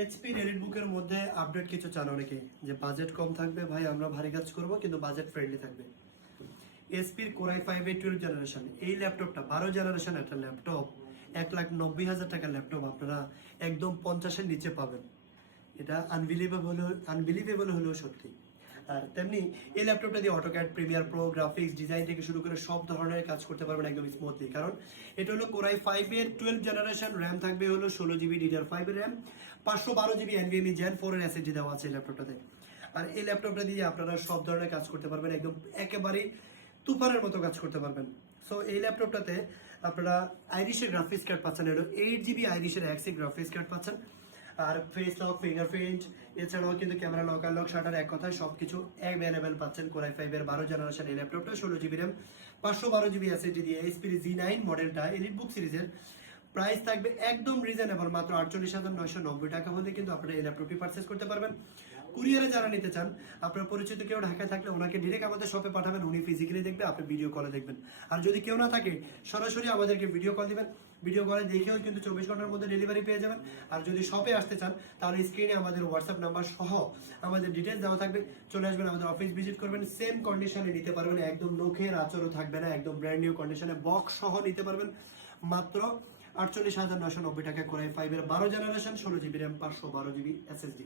HP Reddit বুকের মধ্যে update কিছু চান অনেকে যে বাজেট কম থাকবে ভাই, আমরা ভারী কাজ করব কিন্তু বাজেট ফ্রেন্ডলি থাকবে। এইচপির কোরাই 5 এর 12 জেনারেশন এই ল্যাপটপটা 12 জেনারেশন একটা ল্যাপটপ, 1,90,000 টাকার ল্যাপটপ আপনারা একদম 50-এর নিচে পাবেন। এটা আনবিলিভেবল হলেও সত্যি। আর তেমনি এই ল্যাপটপটা দিয়ে AutoCAD, Premiere Pro, graphics design থেকে শুরু করে সব ধরনের কাজ করতে পারবেন একদম স্মুথলি। কারণ এটা হলো কোরাই 5 এর 12 জেনারেশন, র্যাম থাকবে হলো 16 জিবি DDR5 এর র্যাম, 512 জিবি NVMe Gen 4 এর SSD দেওয়া আছে এই ল্যাপটপটাতে। আর এই ল্যাপটপটা দিয়ে আপনারা সব ধরনের কাজ করতে পারবেন, একদম একেবারে তুফানের মতো কাজ করতে পারবেন। সো এই ল্যাপটপটাতে আপনারা আইরিশের গ্রাফিক্স কার্ড পাচ্ছেন, হলো 8 জিবি আইরিশের এক্সি গ্রাফিক্স কার্ড পাচ্ছেন। আর ফেস লক, ফিঙ্গারপ্রিন্ট, এছাড়াও কিন্তু ক্যামেরা লক, আনলক, শাটার, এক কথায় সবকিছু অ্যাভেলেবেল পাচ্ছেন কোরাই 5 এর 12 জেনারেশন এই ল্যাপটপটা। 16 জিবি র্যাম, 512 জিবি SSD দিয়ে এইচপি G9 মডেলটা এলিট বুক সিরিজের। প্রাইস থাকবে একদম রিজনেবল, মাত্র 48,990 টাকা হলে কিন্তু আপনারা এই ল্যাপটপটি পারচেস করতে পারবেন। কুরিয়ারে যারা নিতে চান, আপনার পরিচিত কেউ ঢাকায় থাকলে ওনাকে ডিরেক্ট আমাদের শপে পাঠাবেন, উনি ফিজিক্যালি দেখবে, আপনি ভিডিও কলে দেখবেন। আর যদি কেউ না থাকে, সরাসরি আমাদেরকে ভিডিও কল দিবেন, ভিডিও কলে দেখেও কিন্তু 24 ঘন্টার মধ্যে ডেলিভারি পেয়ে যাবেন। আর যদি শপে আসতে চান তাহলে স্ক্রিনে আমাদের হোয়াটসঅ্যাপ নাম্বার সহ আমাদের ডিটেলস দেওয়া থাকবে, চলে আসবেন, আমাদের অফিস ভিজিট করবেন, সেম কন্ডিশনে নিতে পারবেন, একদম নখের আচরও থাকবে না, একদম ব্র্যান্ড নিউ কন্ডিশনে বক্স সহ নিতে পারবেন মাত্র 48,990 টাকা কোরাই 5 এর 12 generation, 16 GB RAM, 512 GB SSD।